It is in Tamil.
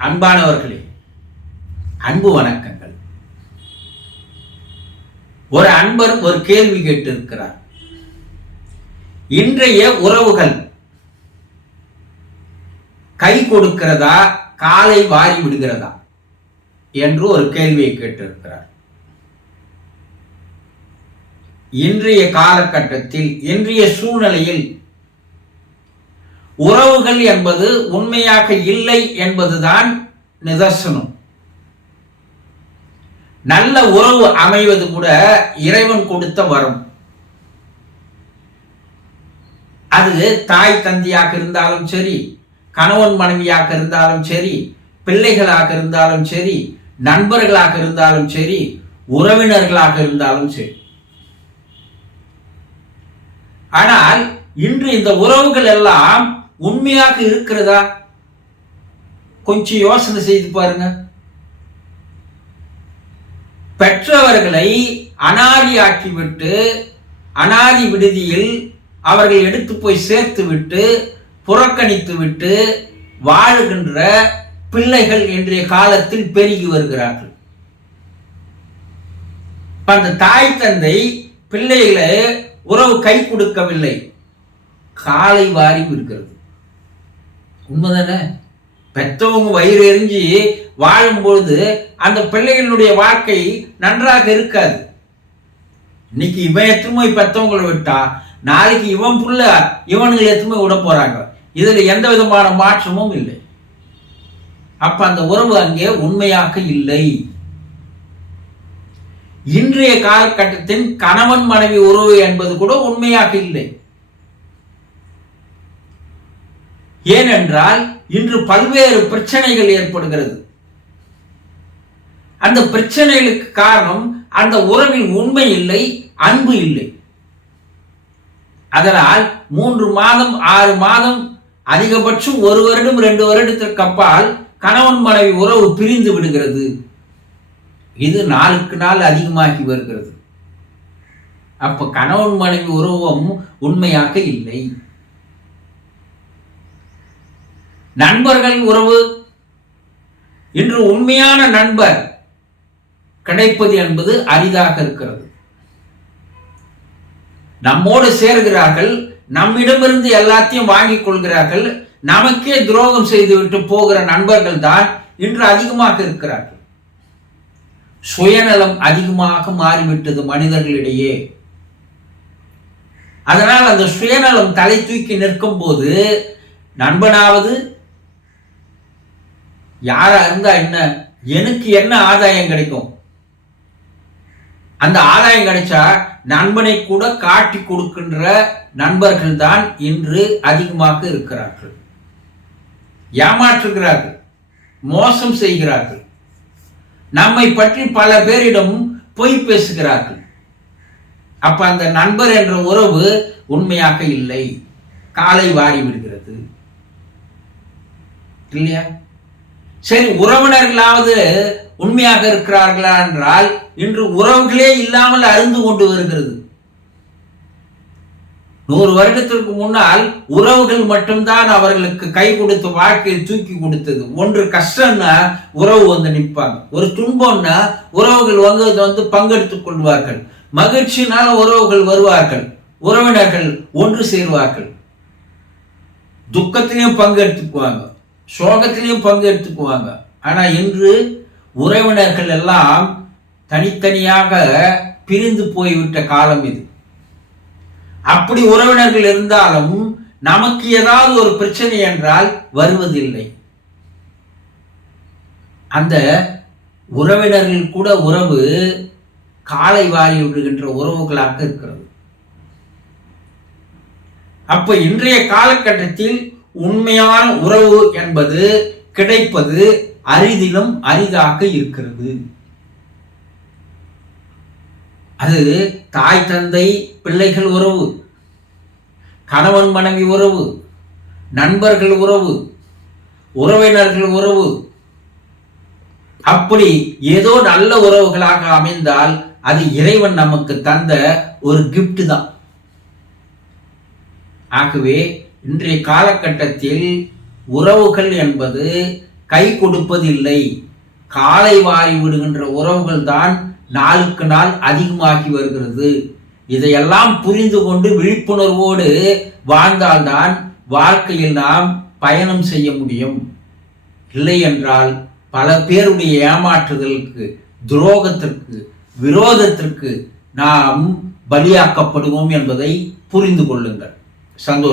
அன்பானவர்களே, அன்பு வணக்கங்கள். ஒரு அன்பர் ஒரு கேள்வி கேட்டிருக்கிறார். இன்றைய உறவுகள் கை கொடுக்கிறதா, காலை வாரி விடுகிறதா என்று ஒரு கேள்வியை கேட்டிருக்கிறார். இன்றைய காலகட்டத்தில், இன்றைய சூழ்நிலையில் உறவுகள் என்பது உண்மையாக இல்லை என்பதுதான் நிதர்சனம். நல்ல உறவு அமைவது கூட இறைவன் கொடுத்த வரம். அது தாய் தந்தையாக இருந்தாலும் சரி, கணவன் மனைவியாக இருந்தாலும் சரி, பிள்ளைகளாக இருந்தாலும் சரி, நண்பர்களாக இருந்தாலும் சரி, உறவினர்களாக இருந்தாலும் சரி. ஆனால் இன்று இந்த உறவுகள் எல்லாம் உண்மையாக இருக்கிறதா? கொஞ்சம் யோசனை செய்து பாருங்க. பெற்றவர்களை அனாதியாக்கிவிட்டு, அனாதி விடுதியில் அவர்கள் எடுத்து போய் சேர்த்து விட்டு, புறக்கணித்து விட்டு வாழுகின்ற பிள்ளைகள் இன்றைய காலத்தில் பெருகி வருகிறார்கள். அந்த தாய் தந்தை பிள்ளைகளை உறவு கை கொடுக்கவில்லை, காலை வாரி இருக்கிறது. உண்மைதானே? பெற்றவங்க வயிறு எரிஞ்சு வாழும்பொழுது அந்த பிள்ளைகளுடைய வாழ்க்கை நன்றாக இருக்காது. இன்னைக்கு இவன் எத்தனை பெற்றவங்களை விட்டா, நாளைக்கு இவன் புள்ள இவனுங்களை எத்தனை விட போறாங்க. இதுல எந்த விதமான மாற்றமும் இல்லை. அப்ப அந்த உறவு அங்கே உண்மையாக இல்லை. இன்றைய காலகட்டத்தின் கணவன் மனைவி உறவு என்பது கூட உண்மையாக இல்லை. ஏனென்றால் இன்று பல்வேறு பிரச்சனைகள் ஏற்படுகிறது. அந்த பிரச்சனைகளுக்கு காரணம் அந்த உறவில் உண்மை இல்லை, அன்பு இல்லை. அதனால் 3 மாதம் 6 மாதம், அதிகபட்சம் 1 வருடம் 2 வருடத்திற்கு அப்பால் கணவன் மனைவி உறவு பிரிந்து விடுகிறது. இது நாளுக்கு நாள் அதிகமாகி வருகிறது. அப்ப கணவன் மனைவி உறவும் உண்மையாக இல்லை. நண்பர்கள் உறவு, இன்று உண்மையான நண்பர் கிடைப்பது என்பது அரிதாக இருக்கிறது. நம்மோடு சேர்கிறார்கள், நம்மிடமிருந்து எல்லாத்தையும் வாங்கிக் கொள்கிறார்கள், நமக்கே துரோகம் செய்துவிட்டு போகிற நண்பர்கள் தான் இன்று அதிகமாக இருக்கிறார்கள். சுயநலம் அதிகமாக மாறிவிட்டது மனிதர்களிடையே. அதனால் அந்த சுயநலம் தலை தூக்கி நிற்கும் போது, நண்பனாவது யாரா இருந்தா என்ன, எனக்கு என்ன ஆதாயம் கிடைக்கும்? அந்த ஆதாயம் கிடைச்சா நண்பனை கூட காட்டி கொடுக்கின்ற நண்பர்கள் தான் இன்று அதிகமாக இருக்கிறார்கள். ஏமாற்றுகிறார்கள், மோசம் செய்கிறார்கள், நம்மை பற்றி பல பேரிடம் பொய் பேசுகிறார்கள். அப்ப அந்த நண்பர் என்ற உறவு உண்மையாக இல்லை, காலை வாரி விடுகிறது. இல்லையா? சரி, உறவினர்களாவது உண்மையாக இருக்கிறார்களா என்றால் இன்று உறவுகளே இல்லாமல் அருந்து கொண்டு வருகிறது. 100 வருடத்திற்கு முன்னால் உறவுகள் மட்டும்தான் அவர்களுக்கு கை கொடுத்து வாழ்க்கையை தூக்கி கொடுத்தது. ஒன்று கஷ்டம்னா உறவு வந்து நிற்பாங்க, ஒரு துன்பம்னா உறவுகள் வந்து பங்கெடுத்துக் கொள்வார்கள், மகிழ்ச்சினால உறவுகள் வருவார்கள், உறவினர்கள் ஒன்று சேர்வார்கள், துக்கத்திலையும் பங்கெடுத்துக்குவாங்க, சோகத்திலையும் பங்கெடுத்துக்குவாங்க. ஆனா இன்று உறவினர்கள் எல்லாம் தனித்தனியாக பிரிந்து போய்விட்ட காலம் இது. அப்படி உறவினர்கள் இருந்தாலும் நமக்கு ஏதாவது ஒரு பிரச்சனை என்றால் வருவதில்லை. அந்த உறவினர்கள் கூட உறவு காலை வாரி விடுகின்ற உறவுகளாக இருக்கிறது. அப்ப இன்றைய காலகட்டத்தில் உண்மையான உறவு என்பது கிடைப்பது அரிதிலும் அரிதாக இருக்கிறது. அது தாய் தந்தை பிள்ளைகள் உறவு, கணவன் மனைவி உறவு, நண்பர்கள் உறவு, உறவினர்கள் உறவு, அப்படி ஏதோ நல்ல உறவுகளாக அமைந்தால் அது இறைவன் நமக்கு தந்த ஒரு கிஃப்ட் தான். ஆகவே இன்றைய காலகட்டத்தில் உறவுகள் என்பது கை கொடுப்பதில்லை. காலை வாரி விடுகின்ற உறவுகள் தான் நாளுக்கு நாள் அதிகமாகி வருகிறது. இதையெல்லாம் புரிந்து கொண்டு விழிப்புணர்வோடு வாழ்ந்தால்தான் வாழ்க்கையில் நாம் பயணம் செய்ய முடியும். இல்லை என்றால் பல பேருடைய ஏமாற்றுதலுக்கு, துரோகத்திற்கு, விரோதத்திற்கு நாம் பலியாக்கப்படுவோம் என்பதை புரிந்து கொள்ளுங்கள். சந்தோஷம்.